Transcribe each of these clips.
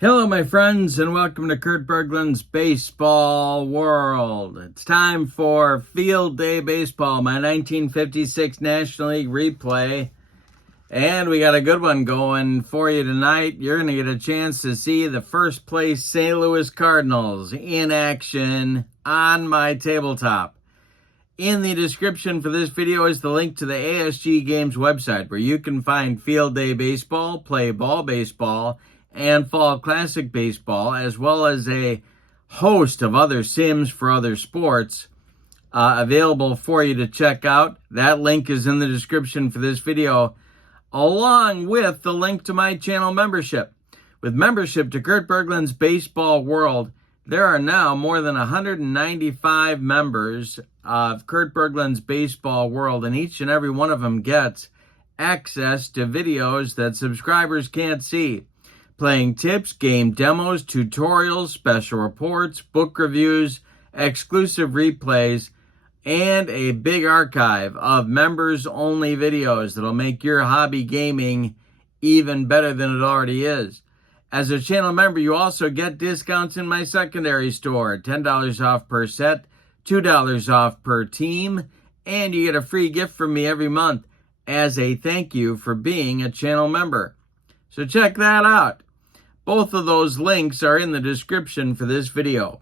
Hello, my friends, and welcome to Kurt Berglund's Baseball World. It's time for Field Day Baseball, my 1956 National League replay. And we got a good one going for you tonight. You're going to get a chance to see the first place St. Louis Cardinals in action on my tabletop. In the description for this video is the link to the ASG Games website, where you can find Field Day Baseball, Play Ball Baseball, and Fall Classic Baseball, as well as a host of other sims for other sports available for you to check out. That link is in the description for this video, along with the link to my channel membership. With membership to Kurt Berglund's Baseball World, there are now more than 195 members of Kurt Berglund's Baseball World, and each and every one of them gets access to videos that subscribers can't see. Playing tips, game demos, tutorials, special reports, book reviews, exclusive replays, and a big archive of members-only videos that'll make your hobby gaming even better than it already is. As a channel member, you also get discounts in my secondary store, $10 off per set, $2 off per team, and you get a free gift from me every month as a thank you for being a channel member. So check that out. Both of those links are in the description for this video.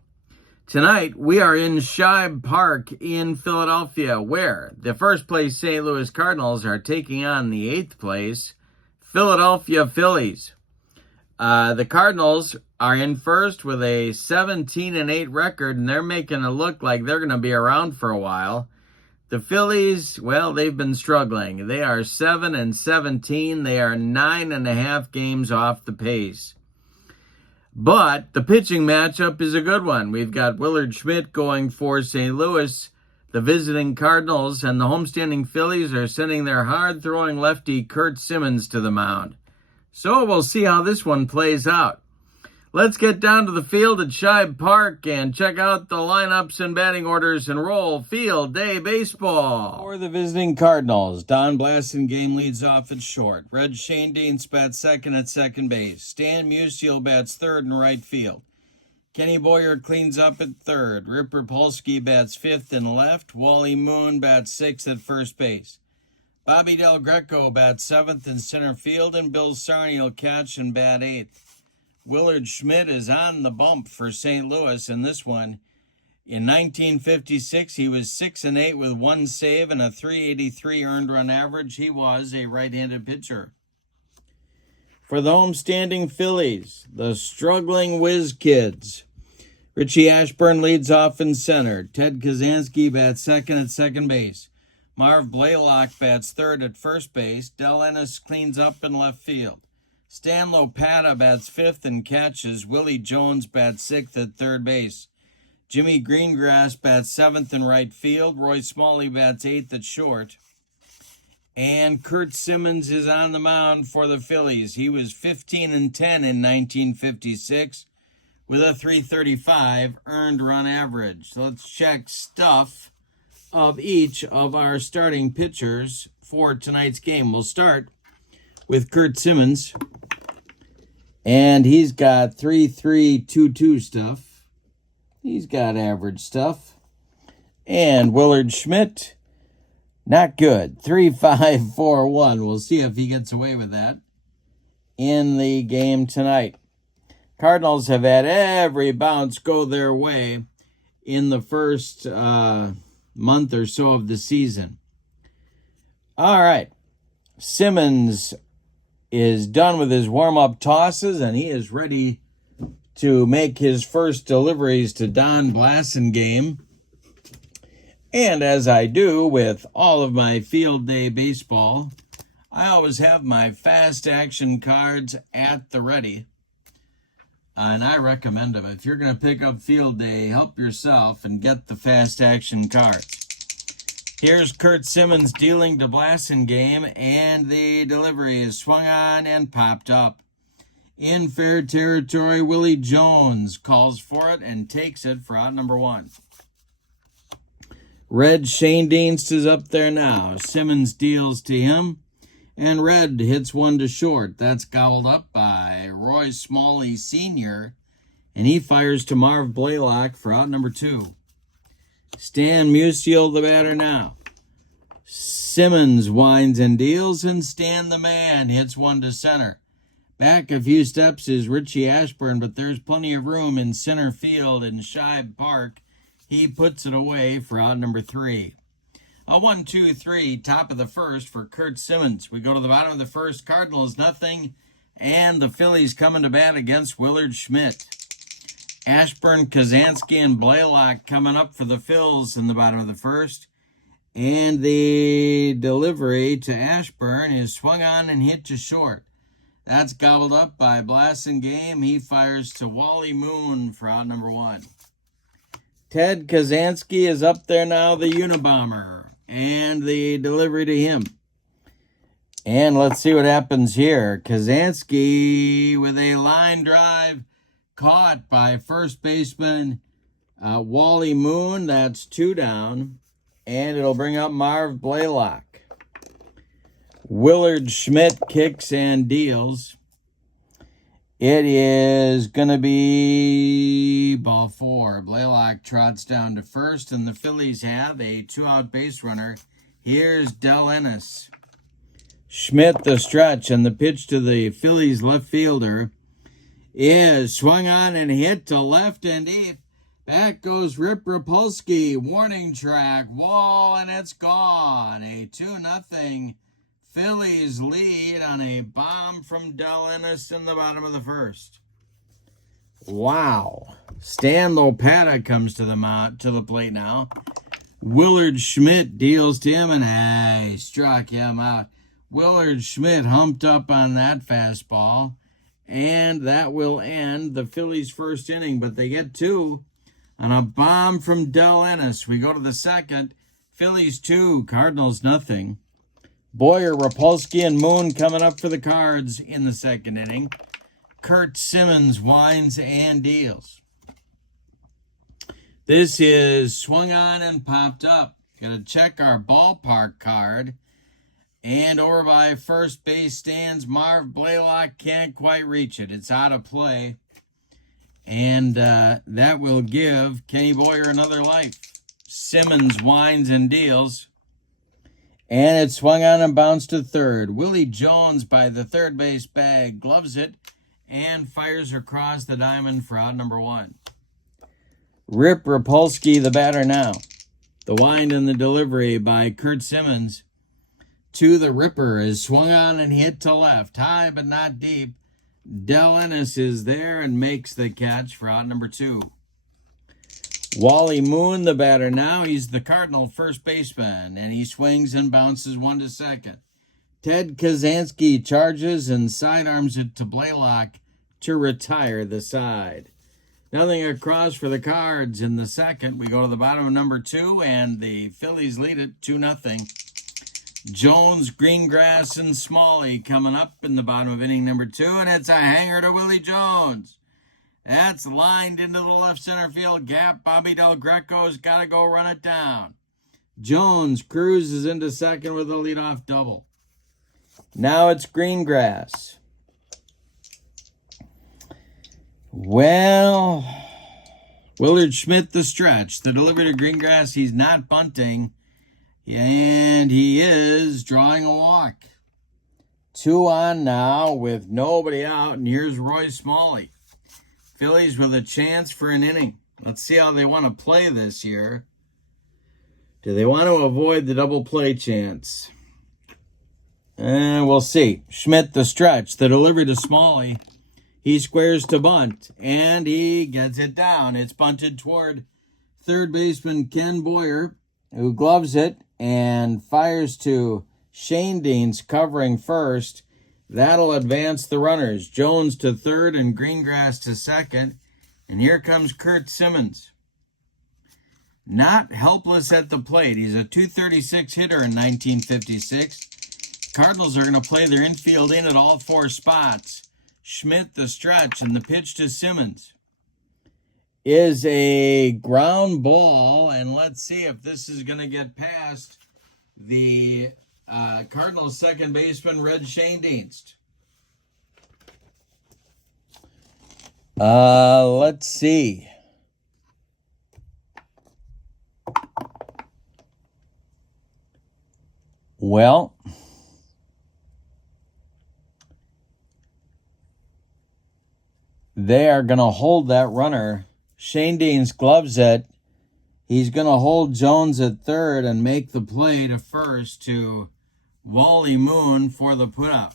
Tonight, we are in Schmidt Park in Philadelphia, where the first place St. Louis Cardinals are taking on the 8th place Philadelphia Phillies. The Cardinals are in first with a 17-8 record, and they're making it look like they're going to be around for a while. The Phillies, well, they've been struggling. They are 7-17. They are 9.5 games off the pace. But the pitching matchup is a good one. We've got Willard Schmidt going for St. Louis. The visiting Cardinals and the homestanding Phillies are sending their hard-throwing lefty Curt Simmons to the mound. So we'll see how this one plays out. Let's get down to the field at Schmidt Park and check out the lineups and batting orders and roll Field Day Baseball. For the visiting Cardinals, Don Blasingame leads off at short. Red Schoendienst bats second at second base. Stan Musial bats third in right field. Kenny Boyer cleans up at third. Rip Rapolsky bats fifth and left. Wally Moon bats sixth at first base. Bobby Del Greco bats seventh in center field, and Bill Sarney will catch and bat eighth. Willard Schmidt is on the bump for St. Louis in this one. In 1956, he was 6-8 with one save and a .383 earned run average. He was a right-handed pitcher. For the homestanding Phillies, the struggling Whiz Kids, Richie Ashburn leads off in center. Ted Kazansky bats second at second base. Marv Blaylock bats third at first base. Del Ennis cleans up in left field. Stan Lopata bats fifth and catches. Willie Jones bats sixth at third base. Jimmy Greengrass bats seventh in right field. Roy Smalley bats eighth at short. And Curt Simmons is on the mound for the Phillies. He was 15-10 in 1956 with a .335 earned run average. So let's check stuff of each of our starting pitchers for tonight's game. We'll start with Curt Simmons, and he's got 3.322 stuff. He's got average stuff. And Willard Schmidt, not good, 3.541. We'll see if he gets away with that in the game tonight. Cardinals have had every bounce go their way in the first month or so of the season. All right, Simmons is done with his warm-up tosses, and he is ready to make his first deliveries to Don Blasingame. And as I do with all of my Field Day Baseball, I always have my fast action cards at the ready. And I recommend them. If you're going to pick up Field Day, help yourself and get the fast action cards. Here's Curt Simmons dealing to Blasingame, and the delivery is swung on and popped up. In fair territory, Willie Jones calls for it and takes it for out number one. Red Schoendienst is up there now. Simmons deals to him, And Red hits one to short. That's gobbled up by Roy Smalley Sr., and he fires to Marv Blaylock for out number 2. Stan Musial, the batter now. Simmons winds and deals, and Stan the man hits one to center. Back a few steps is Richie Ashburn, but there's plenty of room in center field in Shibe Park. He puts it away for out number 3. A 1-2-3, top of the first for Curt Simmons. We go to the bottom of the first. Cardinals nothing, and the Phillies coming to bat against Willard Schmidt. Ashburn, Kazansky, and Blaylock coming up for the Phils in the bottom of the first. And the delivery to Ashburn is swung on and hit to short. That's gobbled up by Blasingame. He fires to Wally Moon for out number 1. Ted Kazansky is up there now, the Unabomber, and the delivery to him. And let's see what happens here. Kazansky with a line drive caught by first baseman Wally Moon. That's 2 down, and it'll bring up Marv Blaylock. Willard Schmidt kicks and deals. It is going to be ball 4. Blaylock trots down to first, and the Phillies have a 2-out base runner. Here's Del Ennis. Schmidt the stretch, and the pitch to the Phillies left fielder is swung on and hit to left and deep. Back goes Rip Rapolsky. Warning track. Wall, and it's gone. A 2-0 Phillies lead on a bomb from Del Ennis in the bottom of the first. Wow. Stan Lopata comes to the plate now. Willard Schmidt deals to him, and he struck him out. Willard Schmidt humped up on that fastball, and that will end the Phillies' first inning, but they get 2 on a bomb from Del Ennis. We go to the second. Phillies 2, Cardinals nothing. Boyer, Rapolsky, and Moon coming up for the Cards in the second inning. Curt Simmons winds and deals. This is swung on and popped up. Got to check our ballpark card. And over by first base stands Marv Blaylock. Can't quite reach it. It's out of play. And that will give Kenny Boyer another life. Simmons winds and deals. And it swung on and bounced to third. Willie Jones by the third base bag gloves it and fires across the diamond for out number 1. Rip Rapolsky, the batter now. The wind and the delivery by Curt Simmons to the Ripper is swung on and hit to left. High but not deep. Del Ennis is there and makes the catch for out number 2. Wally Moon, the batter now. He's the Cardinal first baseman, and he swings and bounces one to second. Ted Kazansky charges and sidearms it to Blaylock to retire the side. Nothing across for the Cards in the second. We go to the bottom of number 2, and the Phillies lead it 2-0. Jones, Greengrass, and Smalley coming up in the bottom of inning number 2, and it's a hanger to Willie Jones. That's lined into the left center field gap. Bobby Del Greco's got to go run it down. Jones cruises into second with a leadoff double. Now it's Greengrass. Well, Willard Schmidt the stretch. The delivery to Greengrass, he's not bunting. And he is drawing a walk. 2 on now with nobody out. And here's Roy Smalley. Phillies with a chance for an inning. Let's see how they want to play this year. Do they want to avoid the double play chance? We'll see. Schmidt the stretch. The delivery to Smalley. He squares to bunt. And he gets it down. It's bunted toward third baseman Ken Boyer, who gloves it and fires to Shane Deans covering first. That'll advance the runners. Jones to third and Greengrass to second. And here comes Curt Simmons. Not helpless at the plate. He's a .236 hitter in 1956. Cardinals are going to play their infield in at all 4 spots. Schmidt the stretch, and the pitch to Simmons is a ground ball. And let's see if this is going to get past the Cardinals second baseman Red Schoendienst. Let's see. Well, they are going to hold that runner. Schoendienst gloves it. He's going to hold Jones at third and make the play to first to Wally Moon for the put-up.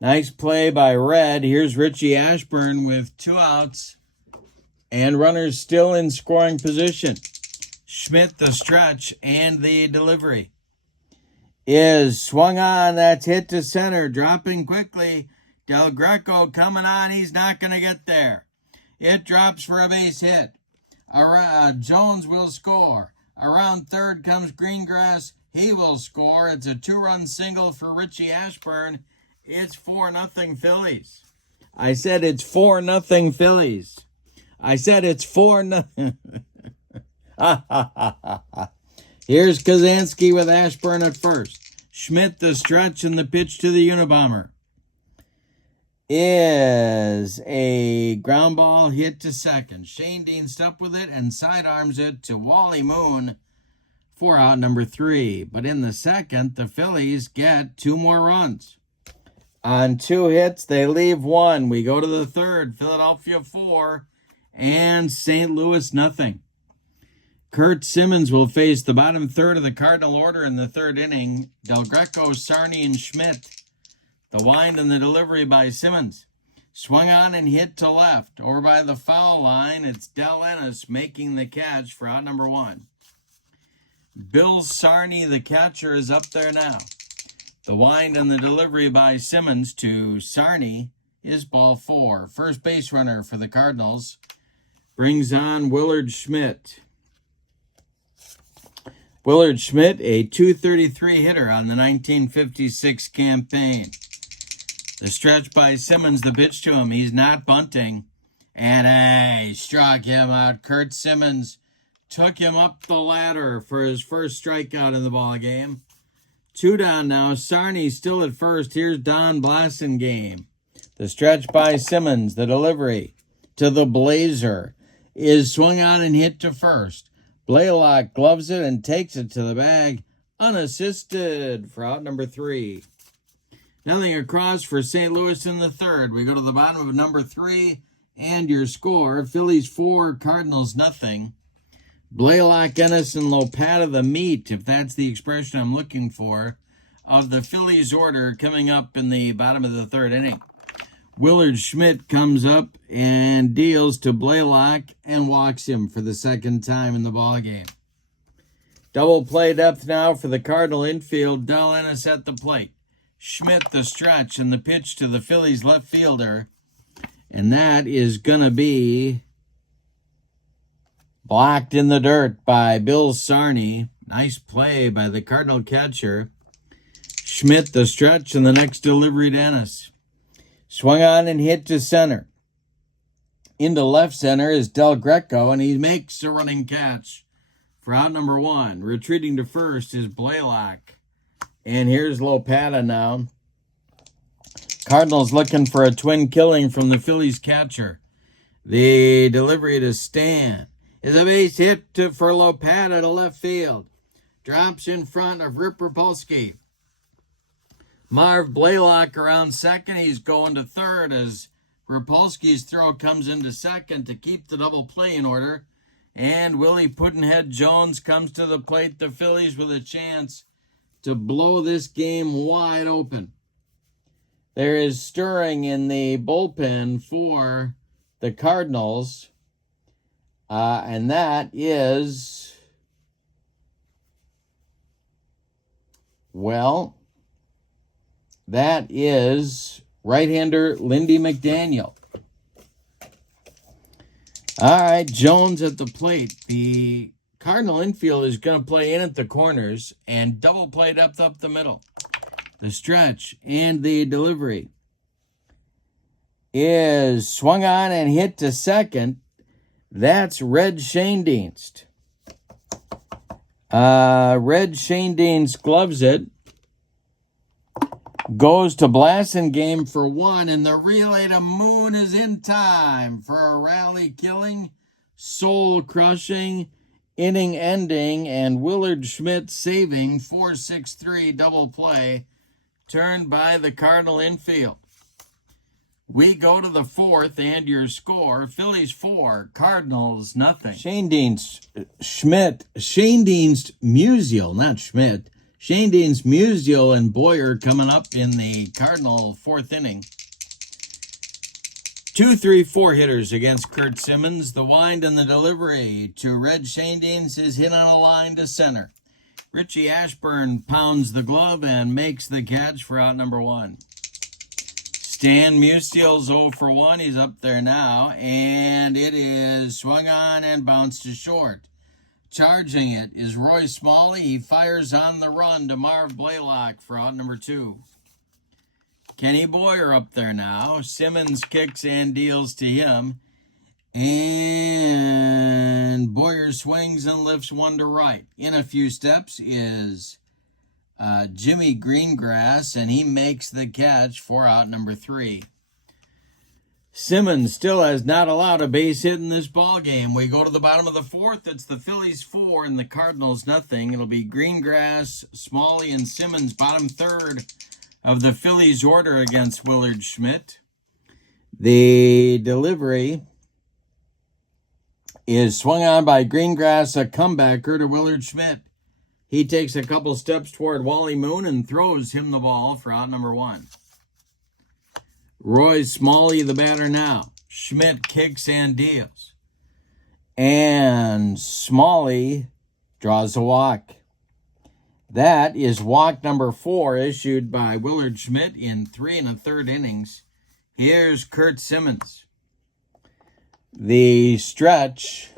Nice play by Red. Here's Richie Ashburn with 2 outs and runners still in scoring position. Schmidt, the stretch, and the delivery is swung on. That's hit to center, dropping quickly. Del Greco coming on. He's not going to get there. It drops for a base hit. Jones will score. Around third comes Greengrass. He will score. It's a 2-run single for Richie Ashburn. It's 4-0 Phillies. I said it's 4-0 Phillies. I said it's 4-0. Here's Kazansky with Ashburn at first. Schmidt, the stretch, and the pitch to the Unabomber is a ground ball hit to second. Schoendienst up with it and sidearms it to Wally Moon for out number 3. But in the second, the Phillies get 2 more runs. On 2 hits, they leave 1. We go to the third. Philadelphia 4 and St. Louis nothing. Kurt Simmons will face the bottom third of the Cardinal order in the third inning. Del Greco, Sarney, and Schmidt. The wind and the delivery by Simmons. Swung on and hit to left. Over by the foul line, it's Del Ennis making the catch for out number 1. Bill Sarney, the catcher, is up there now. The wind and the delivery by Simmons to Sarney is ball 4. First base runner for the Cardinals brings on Willard Schmidt. Willard Schmidt, a .233 hitter on the 1956 campaign. The stretch by Simmons, the pitch to him. He's not bunting. And struck him out. Kurt Simmons took him up the ladder for his first strikeout in the ball game. 2 down now. Sarney still at first. Here's Don Blasingame. The stretch by Simmons. The delivery to the Blazer is swung on and hit to first. Blaylock gloves it and takes it to the bag unassisted for out number 3. Nothing across for St. Louis in the third. We go to the bottom of number 3 and your score. Phillies 4, Cardinals nothing. Blaylock, Ennis, and Lopata, the meat, if that's the expression I'm looking for, of the Phillies order coming up in the bottom of the third inning. Willard Schmidt comes up and deals to Blaylock and walks him for the second time in the ballgame. Double play depth now for the Cardinal infield. Del Ennis at the plate. Schmidt, the stretch, and the pitch to the Phillies left fielder. And that is going to be blocked in the dirt by Bill Sarney. Nice play by the Cardinal catcher. Schmidt, the stretch, and the next delivery to Ennis. Swung on and hit to center. Into left center is Del Greco, and he makes a running catch for out number 1. Retreating to first is Blaylock. And here's Lopata now. Cardinals looking for a twin killing from the Phillies catcher. The delivery to Stan is a base hit for Lopata to left field. Drops in front of Rip Rapolsky. Marv Blaylock around second. He's going to third as Rapolsky's throw comes into second to keep the double play in order. And Willie Puddinhead Jones comes to the plate. The Phillies with a chance to blow this game wide open. There is stirring in the bullpen for the Cardinals. And that is, that is right-hander Lindy McDaniel. All right, Jones at the plate. The Cardinal infield is going to play in at the corners and double play depth up the middle. The stretch and the delivery is swung on and hit to second. That's Red Schoendienst. Red Shandeans gloves it. Goes to Blasingame for one, and the relay to Moon is in time for a rally-killing, soul-crushing, inning-ending, and Willard Schmidt saving 4-6-3 double play turned by the Cardinal infield. We go to the fourth, and your score, Phillies 4, Cardinals nothing. Shandeans Musial, not Schmidt. Shandeans Musial and Boyer coming up in the Cardinal fourth inning. 2-3-4 hitters against Curt Simmons. The wind and the delivery to Red Shandeans is hit on a line to center. Richie Ashburn pounds the glove and makes the catch for out number one. Stan Musial's 0 for 1. He's up there now, and it is swung on and bounced to short. Charging it is Roy Smalley. He fires on the run to Marv Blaylock for out number 2. Kenny Boyer up there now. Simmons kicks and deals to him. And Boyer swings and lifts one to right. In a few steps is Jimmy Greengrass, and he makes the catch for out number 3. Simmons still has not allowed a base hit in this ball game. We go to the bottom of the fourth. It's the Phillies 4 and the Cardinals nothing. It'll be Greengrass, Smalley, and Simmons bottom third of the Phillies order against Willard Schmidt. The delivery is swung on by Greengrass, a comebacker to Willard Schmidt. He takes a couple steps toward Wally Moon and throws him the ball for out number 1. Roy Smalley, the batter now. Schmidt kicks and deals. And Smalley draws a walk. That is walk number 4 issued by Willard Schmidt in 3 1/3 innings. Here's Curt Simmons. The stretch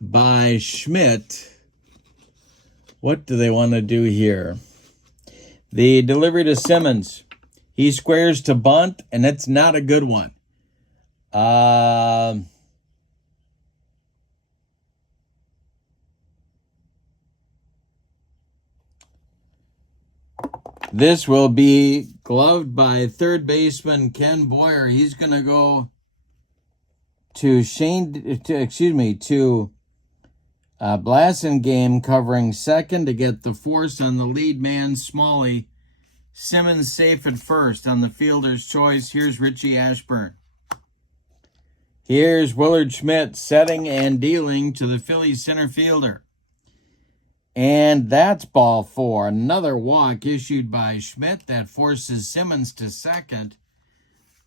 by Schmidt. What do they want to do here? The delivery to Simmons. He squares to bunt, and it's not a good one. This will be gloved by third baseman Ken Boyer. He's going to go to Blasingame covering second to get the force on the lead man, Smalley. Simmons safe at first on the fielder's choice. Here's Richie Ashburn. Here's Willard Schmidt setting and dealing to the Phillies center fielder. And that's ball 4. Another walk issued by Schmidt that forces Simmons to second.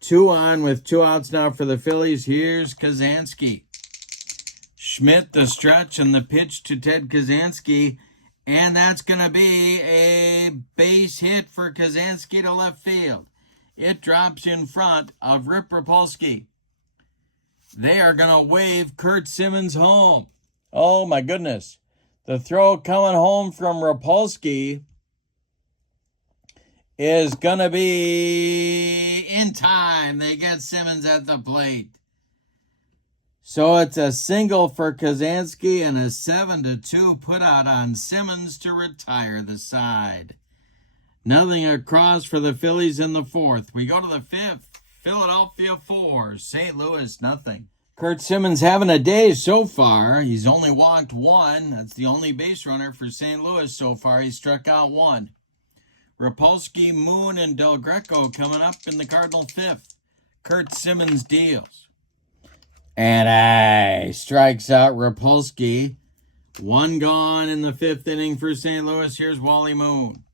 2 on with 2 outs now for the Phillies. Here's Kazansky. Schmidt the stretch and the pitch to Ted Kazansky. And that's going to be a base hit for Kazansky to left field. It drops in front of Rip Rapolsky. They are going to wave Curt Simmons home. Oh, my goodness. The throw coming home from Rapolsky is going to be in time. They get Simmons at the plate. So it's a single for Kazansky and a 7-2 put out on Simmons to retire the side. Nothing across for the Phillies in the fourth. We go to the fifth. Philadelphia 4, St. Louis nothing. Curt Simmons having a day so far. He's only walked 1. That's the only base runner for St. Louis so far. He struck out 1. Rapolsky, Moon, and Del Greco coming up in the Cardinal fifth. Curt Simmons deals. And strikes out Rapolsky. 1 gone in the 5th inning for St. Louis. Here's Wally Moon.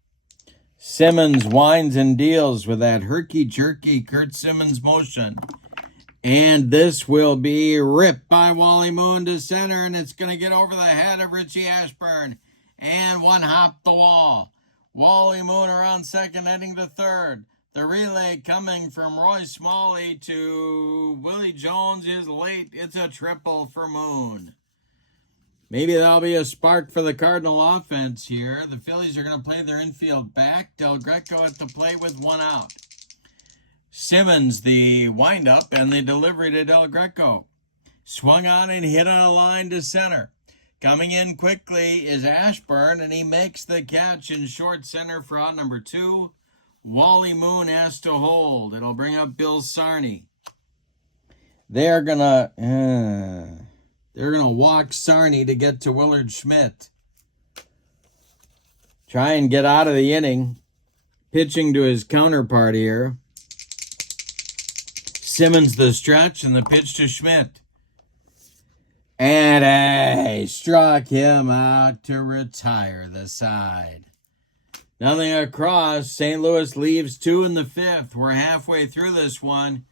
Simmons winds and deals with that herky-jerky Curt Simmons motion. And this will be ripped by Wally Moon to center, and it's going to get over the head of Richie Ashburn. And one hop the wall. Wally Moon around second, heading to third. The relay coming from Roy Smalley to Willie Jones is late. It's a triple for Moon. Maybe that'll be a spark for the Cardinal offense here. The Phillies are going to play their infield back. Del Greco at the plate with 1 out. Simmons, the windup and the delivery to Del Greco. Swung on and hit on a line to center. Coming in quickly is Ashburn, and he makes the catch in short center for out number 2. Wally Moon has to hold. It'll bring up Bill Sarney. They're gonna walk Sarney to get to Willard Schmidt. Try and get out of the inning. Pitching to his counterpart here. Simmons the stretch and the pitch to Schmidt. And he struck him out to retire the side. Nothing across. St. Louis leaves 2 in the 5th. We're halfway through this one.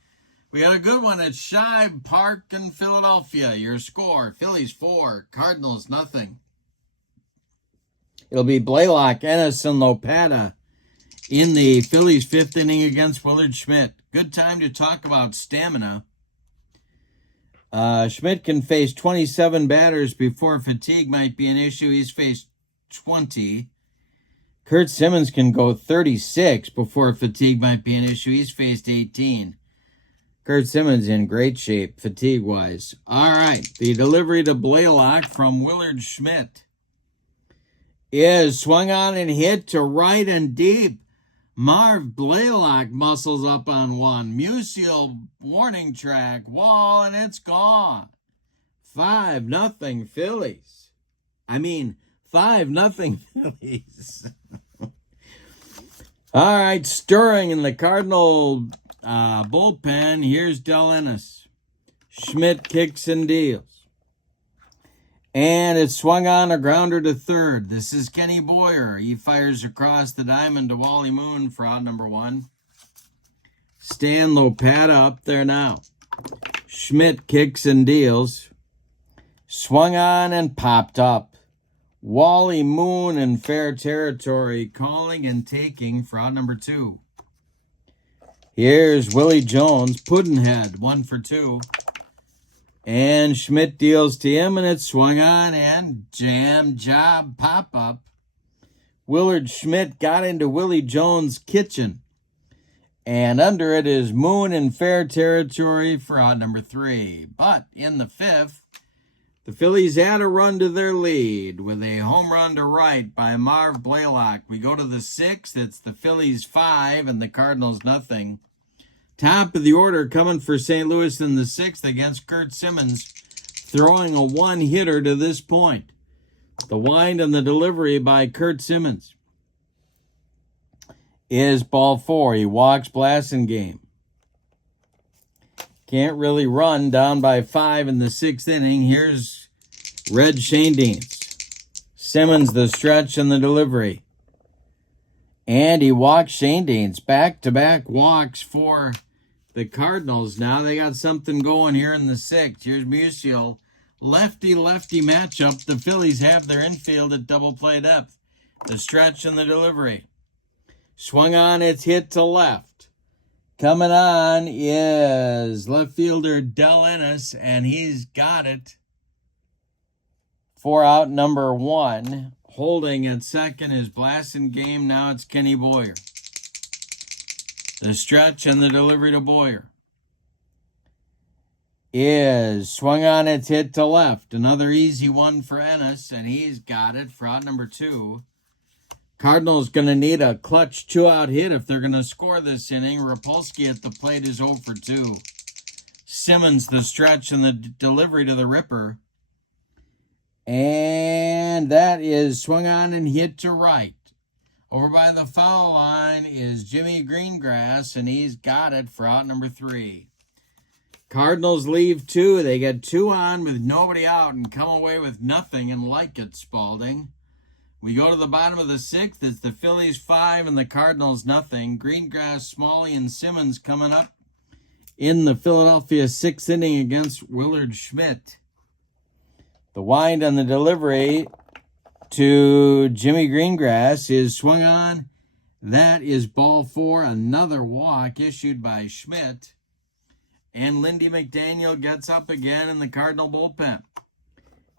We got a good one at Shibe Park in Philadelphia. Your score, Phillies 4, Cardinals nothing. It'll be Blaylock, Ennis, and Lopata in the Phillies' 5th inning against Willard Schmidt. Good time to talk about stamina. Schmidt can face 27 batters before fatigue might be an issue. He's faced 20. Kurt Simmons can go 36 before fatigue might be an issue. He's faced 18. Kurt Simmons in great shape, fatigue-wise. All right, the delivery to Blaylock from Willard Schmidt is swung on and hit to right and deep. Marv Blaylock muscles up on one. Musial warning track, wall, and it's gone. 5-0 Phillies. 5-0 Phillies. All right, stirring in the Cardinal bullpen. Here's Del Ennis. Schmidt kicks and deals. And it's swung on, a grounder to third. This is Kenny Boyer. He fires across the diamond to Wally Moon for out number 1. Stan Lopata up there now. Schmidt kicks and deals. Swung on and popped up. Wally Moon in fair territory, calling and taking for out number 2. Here's Willie Jones, Puddinhead, 1 for 2. And Schmidt deals to him, and it's swung on and jam job pop-up. Willard Schmidt got into Willie Jones' kitchen. And under it is Moon in fair territory for out number 3. But in the 5th, the Phillies add a run to their lead with a home run to right by Marv Blaylock. We go to the 6th. It's the Phillies 5 and the Cardinals nothing. Top of the order coming for St. Louis in the 6th against Kurt Simmons, throwing a one-hitter to this point. The wind and the delivery by Kurt Simmons is ball 4. He walks Blasingame. Can't really run, down by 5 in the 6th inning. Here's Red Shanedeans. Simmons the stretch and the delivery. And he walks Shanedeans. Back-to-back walks for the Cardinals. Now they got something going here in the 6th. Here's Musial. Lefty-lefty matchup. The Phillies have their infield at double play depth. The stretch and the delivery. Swung on, it's hit to left. Coming on is left fielder Del Ennis, and he's got it for out number 1. Holding at second is Blasingame. Now it's Kenny Boyer. The stretch and the delivery to Boyer is swung on, it's hit to left. Another easy one for Ennis, and he's got it for out number 2. Cardinals going to need a clutch 2-out hit if they're going to score this inning. Rapolsky at the plate is 0 for 2. Simmons the stretch and the delivery to the Ripper. And that is swung on and hit to right. Over by the foul line is Jimmy Greengrass, and he's got it for out number 3. Cardinals leave 2. They get 2 on with nobody out and come away with nothing and like it, Spalding. We go to the bottom of the 6th. It's the Phillies 5 and the Cardinals nothing. Greengrass, Smalley, and Simmons coming up in the Philadelphia 6th inning against Willard Schmidt. The wind on the delivery to Jimmy Greengrass is swung on. That is ball 4. Another walk issued by Schmidt. And Lindy McDaniel gets up again in the Cardinal bullpen.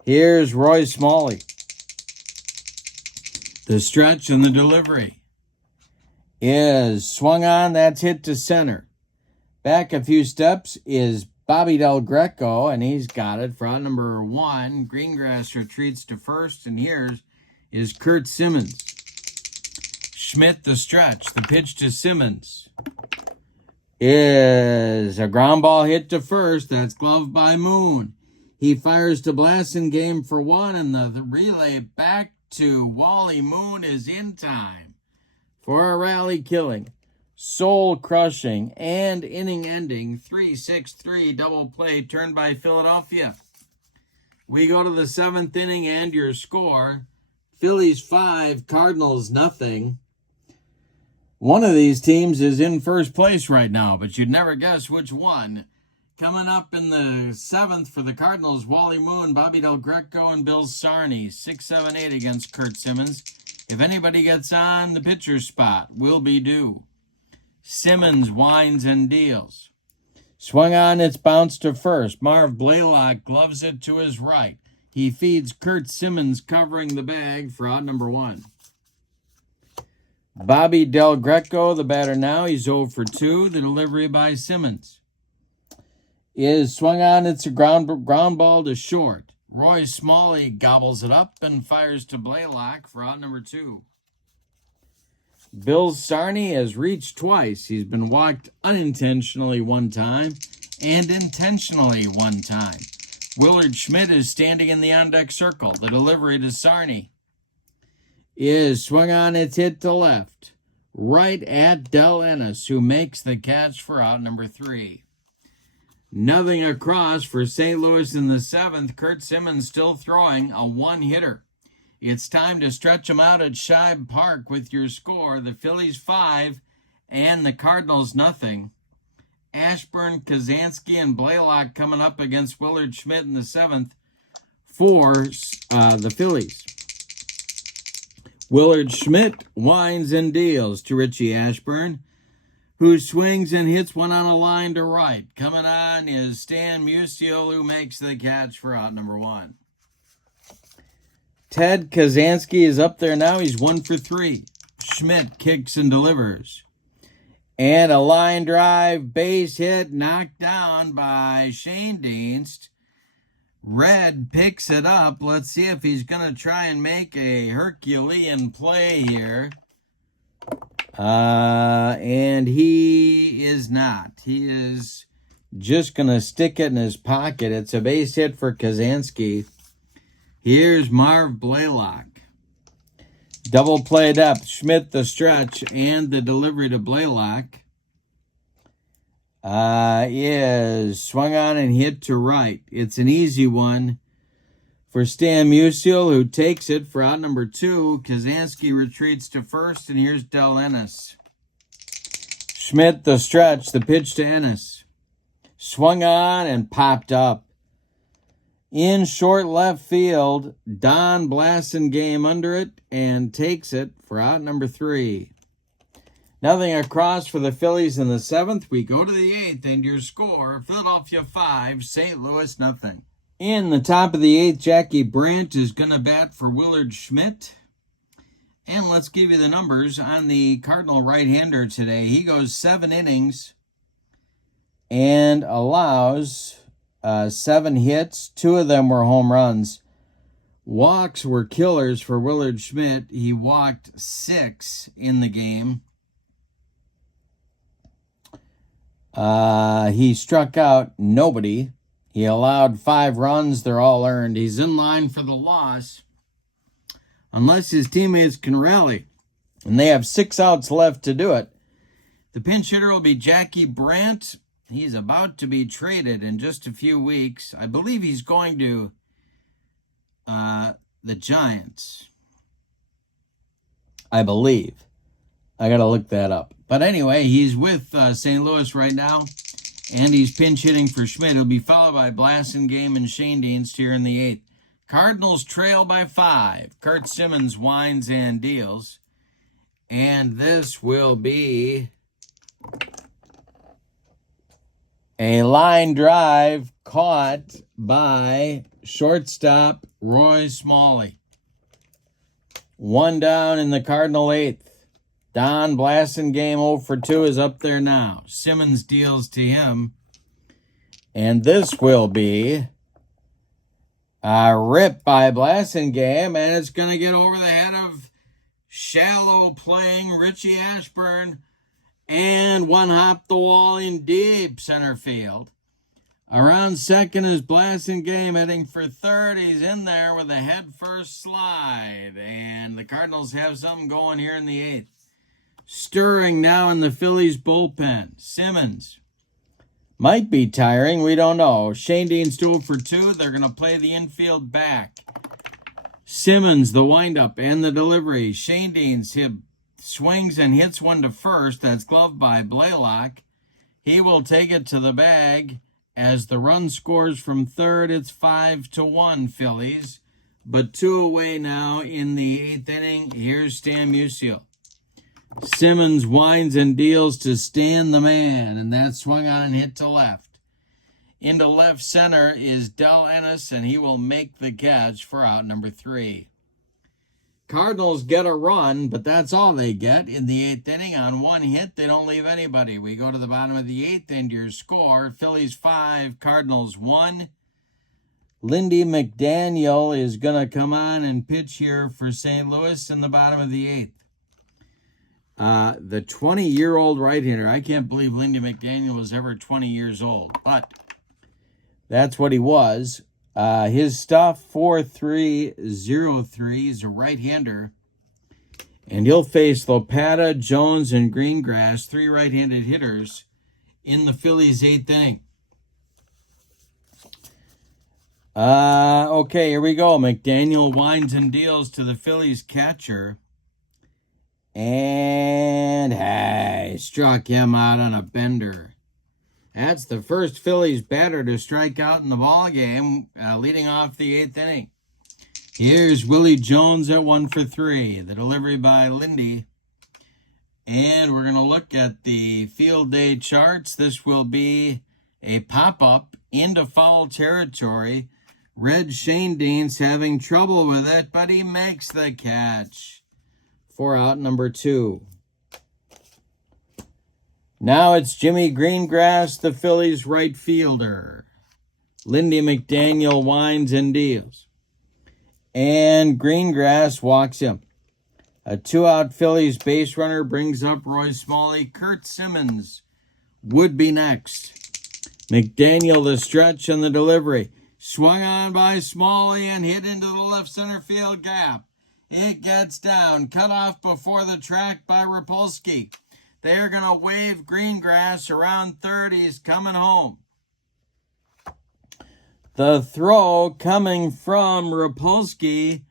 Here's Roy Smalley. The stretch and the delivery is swung on. That's hit to center. Back a few steps is Bobby Del Greco, and he's got it for out number 1. Greengrass retreats to first, and here is Kurt Simmons. Schmidt the stretch. The pitch to Simmons is a ground ball hit to first. That's gloved by Moon. He fires to Blasingame for 1, and the relay back to Wally Moon is in time for a rally killing, soul-crushing, and inning-ending 3-6-3 double play turned by Philadelphia. We go to the 7th inning, and your score, Phillies 5, Cardinals nothing. One of these teams is in first place right now, but you'd never guess which one. Coming up in the 7th for the Cardinals, Wally Moon, Bobby Del Greco, and Bill Sarney. 6-7-8 against Kurt Simmons. If anybody gets on the pitcher spot, will be due. Simmons winds and deals. Swung on, it's bounced to first. Marv Blaylock gloves it to his right. He feeds Kurt Simmons covering the bag for out number 1. Bobby Del Greco, the batter now, he's 0 for 2. The delivery by Simmons is swung on, it's a ground ball to short. Roy Smalley gobbles it up and fires to Blaylock for out number 2. Bill Sarney has reached twice. He's been walked unintentionally 1 time and intentionally 1 time. Willard Schmidt is standing in the on-deck circle. The delivery to Sarney is swung on, it's hit to left. Right at Del Ennis, who makes the catch for out number 3. Nothing across for St. Louis in the 7th. Kurt Simmons still throwing a 1-hitter. It's time to stretch them out at Shibe Park with your score. The Phillies 5 and the Cardinals nothing. Ashburn, Kazansky, and Blaylock coming up against Willard Schmidt in the 7th for the Phillies. Willard Schmidt winds and deals to Richie Ashburn, who swings and hits one on a line to right. Coming on is Stan Musial, who makes the catch for out number 1. Ted Kazansky is up there now. He's 1 for 3. Schmidt kicks and delivers. And a line drive, base hit, knocked down by Shane Dienst. Red picks it up. Let's see if he's going to try and make a Herculean play here. And he is not. He is just going to stick it in his pocket. It's a base hit for Kazansky. Here's Marv Blaylock. Double play depth. Schmidt the stretch and the delivery to Blaylock is swung on and hit to right. It's an easy one for Stan Musial, who takes it for out number 2. Kazansky retreats to first, and here's Del Ennis. Schmidt the stretch, the pitch to Ennis. Swung on and popped up. In short left field, Don Blasingame under it and takes it for out number 3. Nothing across for the Phillies in the 7th. We go to the 8th, and your score, Philadelphia 5, St. Louis nothing. In the top of the 8th, Jackie Brandt is going to bat for Willard Schmidt. And let's give you the numbers on the Cardinal right-hander today. He goes 7 innings and allows 7 hits. 2 of them were home runs. Walks were killers for Willard Schmidt. He walked 6 in the game. He struck out nobody. He allowed 5 runs. They're all earned. He's in line for the loss unless his teammates can rally. And they have 6 outs left to do it. The pinch hitter will be Jackie Brandt. He's about to be traded in just a few weeks. I believe he's going to the Giants. I believe. I got to look that up. But anyway, he's with St. Louis right now, and he's pinch hitting for Schmidt. He'll be followed by Blasingame and Shane Dienst here in the 8th. Cardinals trail by 5. Kurt Simmons winds and deals. And this will be a line drive caught by shortstop Roy Smalley. 1 down in the Cardinal 8th. Don Blasingame 0 for 2 is up there now. Simmons deals to him. And this will be a rip by Blasingame, and it's going to get over the head of shallow playing Richie Ashburn, and one hop the wall in deep center field. Around second is Blasingame heading for third. He's in there with a head-first slide, and the Cardinals have something going here in the eighth. Stirring now in the Phillies bullpen. Simmons might be tiring. We don't know. Shane Dean's 2 for 2. They're going to play the infield back. Simmons, the windup and the delivery. Shane Dean's swings and hits one to first. That's gloved by Blaylock. He will take it to the bag. As the run scores from third, it's 5-1 Phillies. But 2 away now in the eighth inning. Here's Stan Musial. Simmons winds and deals to Stan the man, and that swung on and hit to left. Into left center is Del Ennis, and he will make the catch for out number 3. Cardinals get a run, but that's all they get in the eighth inning. On one hit, they don't leave anybody. We go to the bottom of the eighth, and your score, Phillies 5, Cardinals 1. Lindy McDaniel is going to come on and pitch here for St. Louis in the bottom of the eighth. The 20-year-old right-hander. I can't believe Lindy McDaniel was ever 20 years old, but that's what he was. His stuff, 4.303. He's a right-hander. And he'll face Lopata, Jones, and Greengrass, 3 right-handed hitters in the Phillies' eighth inning. Okay, here we go. McDaniel winds and deals to the Phillies catcher. And hey, struck him out on a bender. That's the first Phillies batter to strike out in the ball game, leading off the eighth inning. Here's Willie Jones at 1 for 3. The delivery by Lindy. And we're going to look at the field day charts. This will be a pop-up into foul territory. Red Shane Dean's having trouble with it, but he makes the catch for out number 2. Now it's Jimmy Greengrass, the Phillies right fielder. Lindy McDaniel winds and deals. And Greengrass walks him. A 2-out Phillies base runner brings up Roy Smalley. Curt Simmons would be next. McDaniel the stretch and the delivery. Swung on by Smalley and hit into the left center field gap. It gets down, cut off before the track by Rapolsky. They're going to wave Greengrass around third. He's coming home. The throw coming from Rapolsky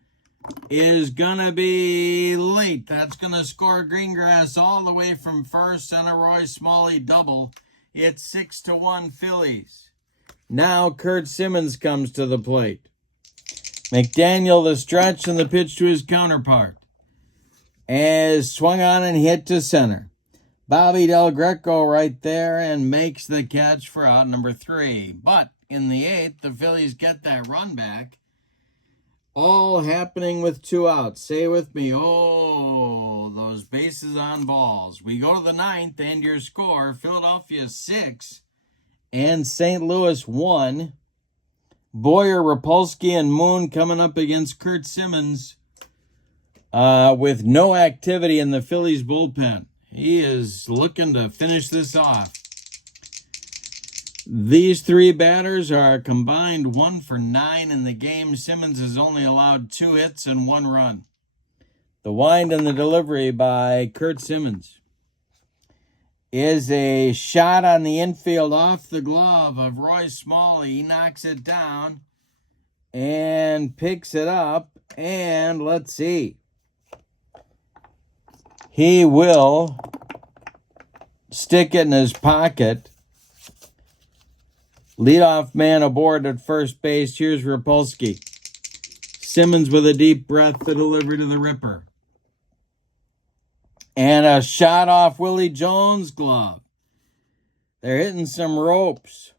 is going to be late. That's going to score Greengrass all the way from first and a Roy Smalley double. It's 6-1 Phillies. Now Curt Simmons comes to the plate. McDaniel the stretch and the pitch to his counterpart. As swung on and hit to center. Bobby Del Greco right there and makes the catch for out number 3. But in the eighth, the Phillies get that run back. All happening with 2 outs. Say with me, oh, those bases on balls. We go to the ninth, and your score, Philadelphia 6 and St. Louis 1. Boyer, Rapolsky, and Moon coming up against Curt Simmons with no activity in the Phillies bullpen. He is looking to finish this off. These 3 batters are combined 1 for 9 in the game. Simmons has only allowed 2 hits and 1 run. The wind and the delivery by Curt Simmons is a shot on the infield off the glove of Roy Smalley. He knocks it down and picks it up. And let's see. He will stick it in his pocket. Leadoff man aboard at first base. Here's Rapolsky. Simmons with a deep breath, the delivery to the Ripper. And a shot off Willie Jones' glove. They're hitting some ropes.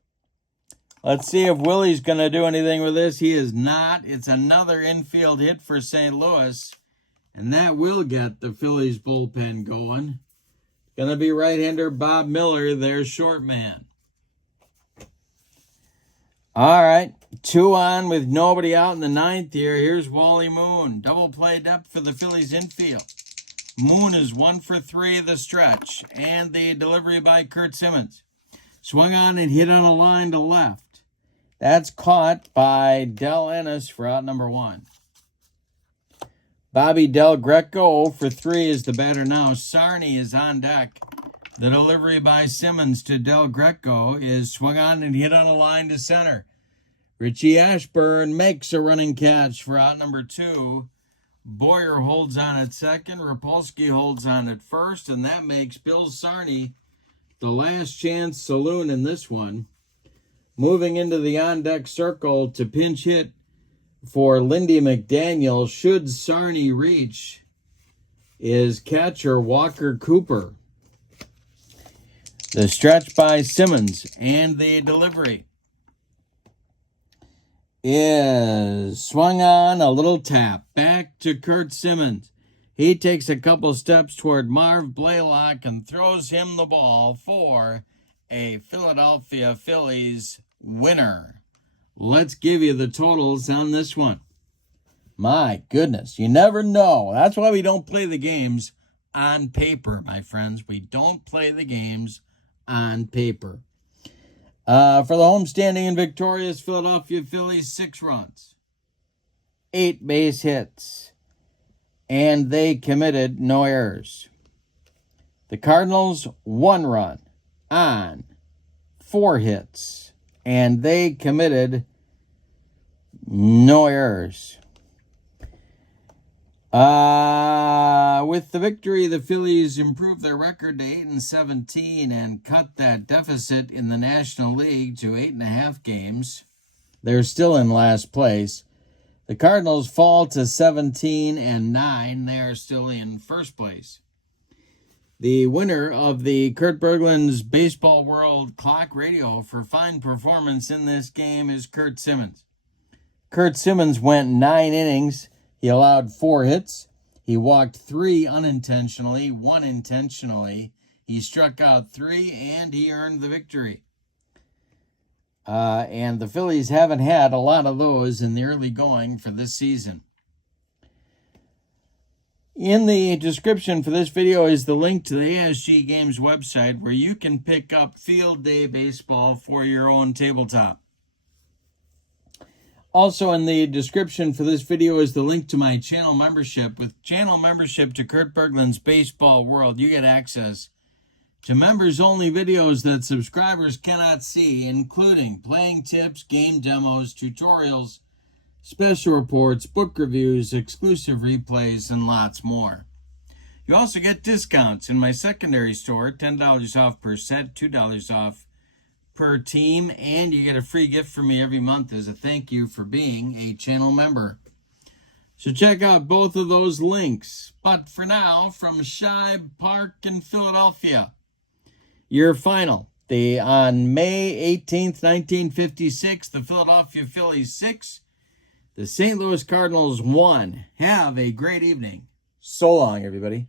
Let's see if Willie's going to do anything with this. He is not. It's another infield hit for St. Louis. And that will get the Phillies bullpen going. Going to be right-hander Bob Miller, their short man. All right, 2 on with nobody out in the 9th here. Here's Wally Moon. Double play depth for the Phillies infield. Moon is 1 for 3 of the stretch, and the delivery by Curt Simmons. Swung on and hit on a line to left. That's caught by Del Ennis for out number 1. Bobby Del Greco 0 for 3 is the batter now. Sarney is on deck. The delivery by Simmons to Del Greco is swung on and hit on a line to center. Richie Ashburn makes a running catch for out number 2. Boyer holds on at second. Rapolsky holds on at first, and that makes Bill Sarney the last chance saloon in this one. Moving into the on-deck circle to pinch hit for Lindy McDaniel, should Sarney reach, is catcher Walker Cooper. The stretch by Simmons and the delivery is swung on, a little tap back to Curt Simmons. He takes a couple steps toward Marv Blaylock and throws him the ball for a Philadelphia Phillies winner. Let's give you the totals on this one. My goodness, you never know. That's why we don't play the games on paper, my friends. We don't play the games on paper. For the homestanding and victorious Philadelphia Phillies, 6 runs, 8 base hits, and they committed no errors. The Cardinals, 1 run on 4 hits, and they committed no errors. With the victory, the Phillies improved their record to 8-17 and cut that deficit in the National League to 8.5 games. They're still in last place. The Cardinals fall to 17-9. They are still in first place. The winner of the Kurt Berglund's Baseball World Clock Radio for fine performance in this game is Curt Simmons. Curt Simmons went 9 innings. He allowed 4 hits. He walked 3 unintentionally, 1 intentionally. He struck out 3, and he earned the victory. And the Phillies haven't had a lot of those in the early going for this season. In the description for this video is the link to the ASG Games website where you can pick up Field Day Baseball for your own tabletop. Also in the description for this video is the link to my channel membership. With channel membership to Kurt Berglund's Baseball World, you get access to members-only videos that subscribers cannot see, including playing tips, game demos, tutorials, special reports, book reviews, exclusive replays, and lots more. You also get discounts in my secondary store, $10 off per set, $2 off per team, and you get a free gift from me every month as a thank you for being a channel member. So check out both of those links. But for now, from Shibe Park in Philadelphia, your final. On May 18th, 1956, the Philadelphia Phillies 6, the St. Louis Cardinals 1. Have a great evening. So long, everybody.